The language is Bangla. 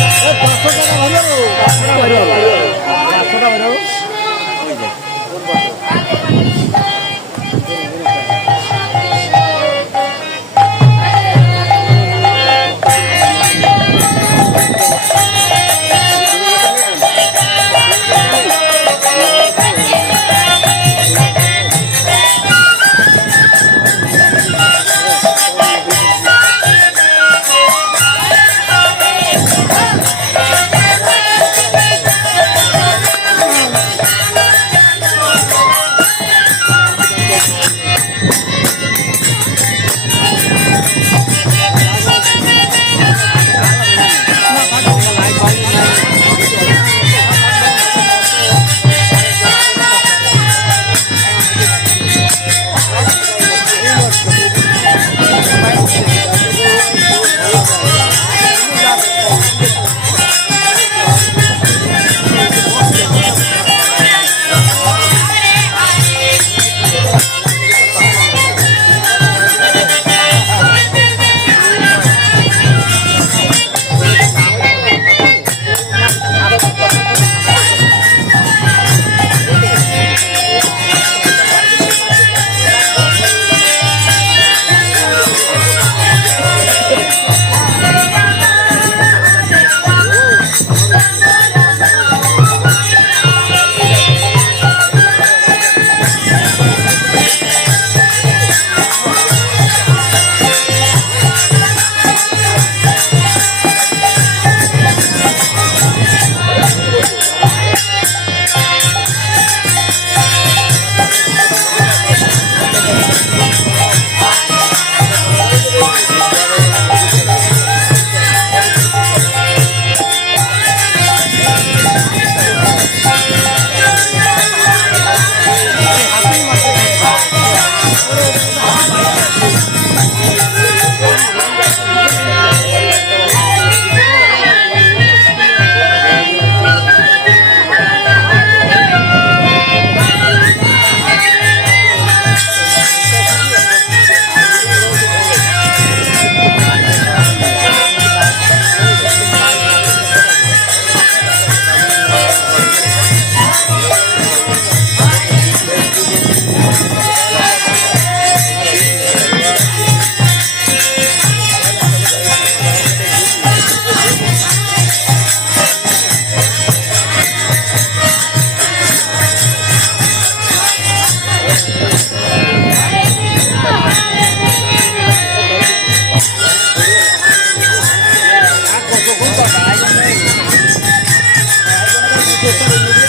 দর্শক 啊！Thank you.